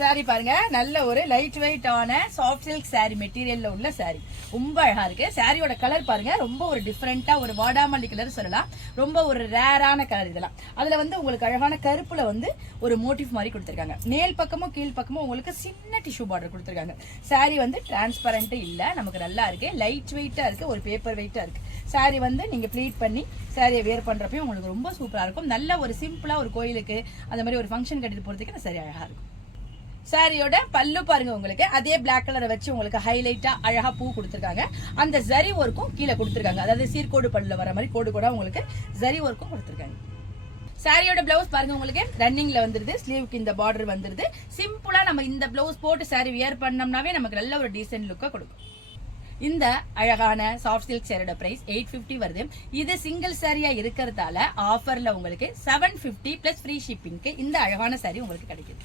Sorry பாருங்க, நல்ல ஒரு லைட் வெயிட் ஆன சாஃப்ட் சில்க் சாரி மெட்டீரியல்ல உள்ள சாரி ரொம்ப அழகா இருக்கு. சாரியோட கலர் பாருங்க, ரொம்ப ஒரு டிஃபரெண்டா ஒரு வாடாமல்லி கலர் சொல்லலாம். ரொம்ப ஒரு ரேரான கலர் இதெல்லாம். அதுல வந்து உங்களுக்கு அழகான கருப்புல வந்து ஒரு மோட்டிவ் மாதிரி கொடுத்திருக்காங்க. மேல் பக்கமும் கீழ் பக்கமும் உங்களுக்கு சின்ன டிஷ்யூ பார்டர் கொடுத்திருக்காங்க. சாரி வந்து டிரான்ஸ்பரண்ட் இல்ல, நமக்கு நல்லா இருக்கு. லைட் வெயிட்டா இருக்கு, ஒரு பேப்பர் வெயிட்டா இருக்கு. சாரி வந்து நீங்க ப்ளீட் பண்ணி சாரியை வேர் பண்றப்பயும் உங்களுக்கு ரொம்ப சூப்பரா இருக்கும். நல்ல ஒரு சிம்பிளா ஒரு கோயிலுக்கு அந்த மாதிரி ஒரு ஃபங்க்ஷன் கட்டிட்டு போறதுக்கு இந்த சாரி அழகா இருக்கும். சாரியோட பல்லு பாருங்க, உங்களுக்கு அதே பிளாக் கலரை வச்சு உங்களுக்கு ஹைலைட்டா அழகா பூ கொடுத்திருக்காங்க. அந்த ஜரி ஒர்க்கும் கீழே கொடுத்திருக்காங்க. அதாவது சீர்கோடு பல்லுல வர மாதிரி கோடு கூட உங்களுக்கு ஜரி ஒர்க்கும் கொடுத்திருக்காங்க. சாரியோட பிளவுஸ் பாருங்க, உங்களுக்கு ரன்னிங்ல வந்துருது. ஸ்லீவுக்கு இந்த பார்டர் வந்துருது. சிம்பிளா நம்ம இந்த பிளவுஸ் போட்டு சாரி வியர் பண்ணோம்னாவே நமக்கு நல்ல ஒரு டீசென்ட் லுக்கை கொடுக்கும். இந்த அழகான சாஃப்ட் சில்க் சாரியோட பிரைஸ் 850 வருது. இது சிங்கிள் சாரியா இருக்கிறதால ஆஃபர்ல உங்களுக்கு 750 பிளஸ் ஃப்ரீ ஷிப்பிங்க்கு இந்த அழகான சாரி உங்களுக்கு கிடைக்குது.